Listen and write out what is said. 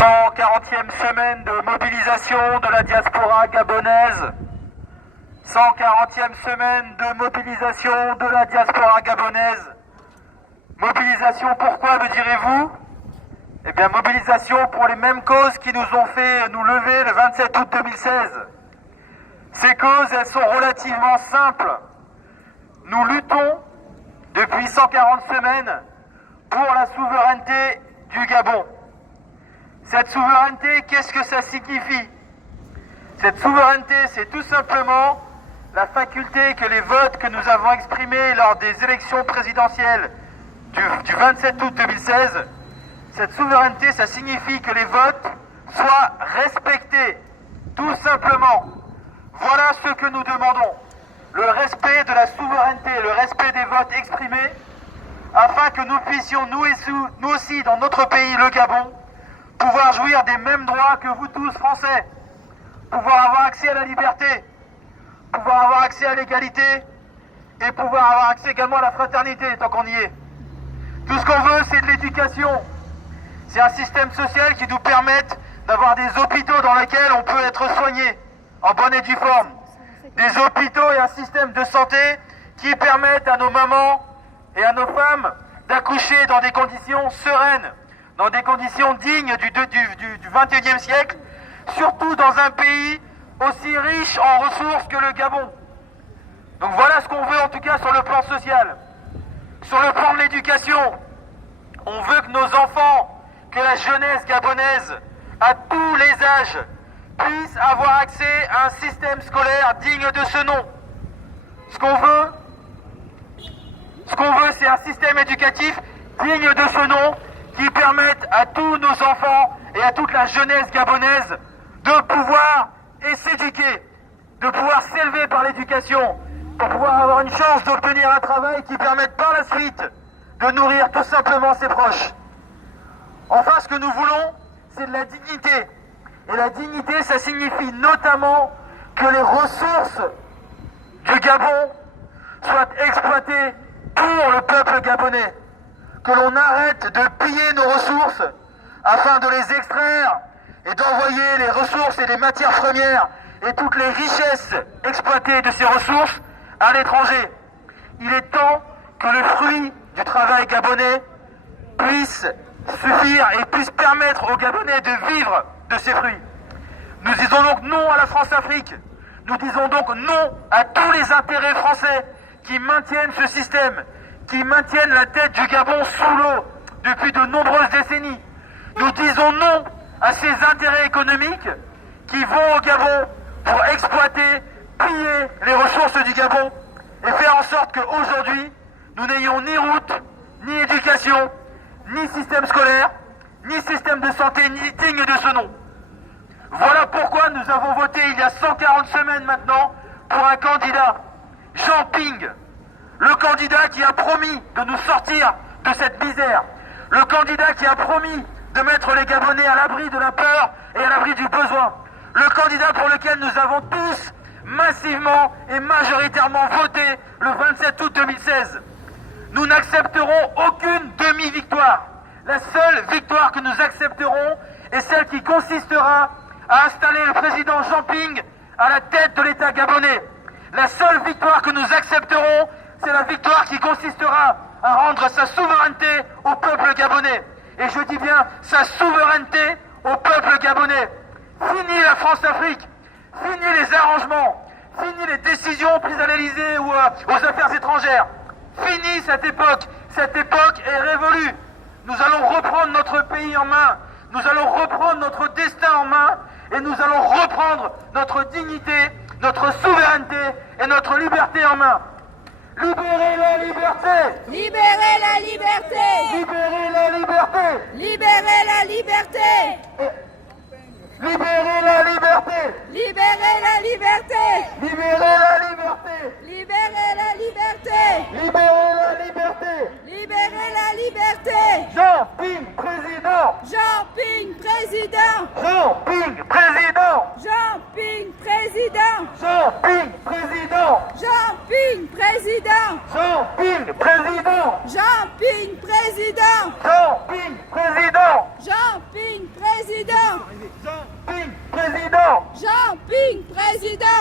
140e semaine de mobilisation de la diaspora gabonaise. 140e semaine de mobilisation de la diaspora gabonaise. Mobilisation pourquoi, me direz-vous? Eh bien, mobilisation pour les mêmes causes qui nous ont fait nous lever le 27 août 2016. Ces causes, elles sont relativement simples. Nous luttons depuis 140 semaines pour la souveraineté du Gabon. Cette souveraineté, qu'est-ce que ça signifie? Cette souveraineté, c'est tout simplement la faculté que les votes que nous avons exprimés lors des élections présidentielles du 27 août 2016, cette souveraineté, ça signifie que les votes soient respectés, tout simplement. Voilà ce que nous demandons. Le respect de la souveraineté, le respect des votes exprimés, afin que nous puissions, nous aussi, dans notre pays, le Gabon, pouvoir jouir des mêmes droits que vous tous, Français, pouvoir avoir accès à la liberté, pouvoir avoir accès à l'égalité, et pouvoir avoir accès également à la fraternité, tant qu'on y est. Tout ce qu'on veut, c'est de l'éducation. C'est un système social qui nous permette d'avoir des hôpitaux dans lesquels on peut être soigné, en bonne et due forme. Des hôpitaux et un système de santé qui permettent à nos mamans et à nos femmes d'accoucher dans des conditions sereines, dans des conditions dignes du 21e siècle, surtout dans un pays aussi riche en ressources que le Gabon. Donc voilà ce qu'on veut en tout cas sur le plan social. Sur le plan de l'éducation, on veut que nos enfants, que la jeunesse gabonaise, à tous les âges, puissent avoir accès à un système scolaire digne de ce nom. Ce qu'on veut, c'est un système éducatif digne de ce nom qui permette à tous nos enfants et à toute la jeunesse gabonaise de pouvoir s'éduquer, de pouvoir s'élever par l'éducation, pour pouvoir avoir une chance d'obtenir un travail qui permette par la suite de nourrir tout simplement ses proches. Enfin, ce que nous voulons, c'est de la dignité. Et la dignité, ça signifie notamment que les ressources du Gabon soient exploitées pour le peuple gabonais. Que l'on arrête de piller nos ressources afin de les extraire et d'envoyer les ressources et les matières premières et toutes les richesses exploitées de ces ressources à l'étranger. Il est temps que le fruit du travail gabonais puisse suffire et puisse permettre aux Gabonais de vivre de ces fruits. Nous disons donc non à la France-Afrique. Nous disons donc non à tous les intérêts français qui maintiennent ce système, qui maintiennent la tête du Gabon sous l'eau depuis de nombreuses décennies. Nous disons non à ces intérêts économiques qui vont au Gabon pour exploiter, piller les ressources du Gabon et faire en sorte qu'aujourd'hui, nous n'ayons ni route, ni éducation, ni système scolaire, ni système de santé ni digne de ce nom. Voilà pourquoi nous avons voté il y a 140 semaines maintenant pour un candidat, Jean Ping, le candidat qui a promis de nous sortir de cette misère, le candidat qui a promis de mettre les Gabonais à l'abri de la peur et à l'abri du besoin, le candidat pour lequel nous avons tous massivement et majoritairement voté le 27 août 2016. Nous n'accepterons aucune demi-victoire. La seule victoire que nous accepterons est celle qui consistera à installer le président Jean Ping à la tête de l'État gabonais. La seule victoire que nous accepterons, c'est la victoire qui consistera à rendre sa souveraineté au peuple gabonais. Et je dis bien sa souveraineté au peuple gabonais. Fini la France-Afrique, fini les arrangements, fini les décisions prises à l'Élysée ou aux affaires étrangères. Fini cette époque est révolue. Nous allons reprendre notre pays en main, nous allons reprendre notre destin en main et nous allons reprendre notre dignité, notre souveraineté et notre liberté en main. Libérez la liberté! Libérez la liberté! Libérez la liberté! Libérez la liberté! Libérez la liberté! Libérez la liberté! Libérez la liberté! Libérez la liberté! Libérez la liberté! Libérez la liberté! Jean Ping, président! Jean Ping, président! Jean Ping, président! Jean Ping, président! Jean Ping, président! Jean Ping, président! Jean Ping, président! Jean Ping, président! Jean Ping, président! Jean Ping, Ping, président. Jean Ping, président. Jean Ping, président.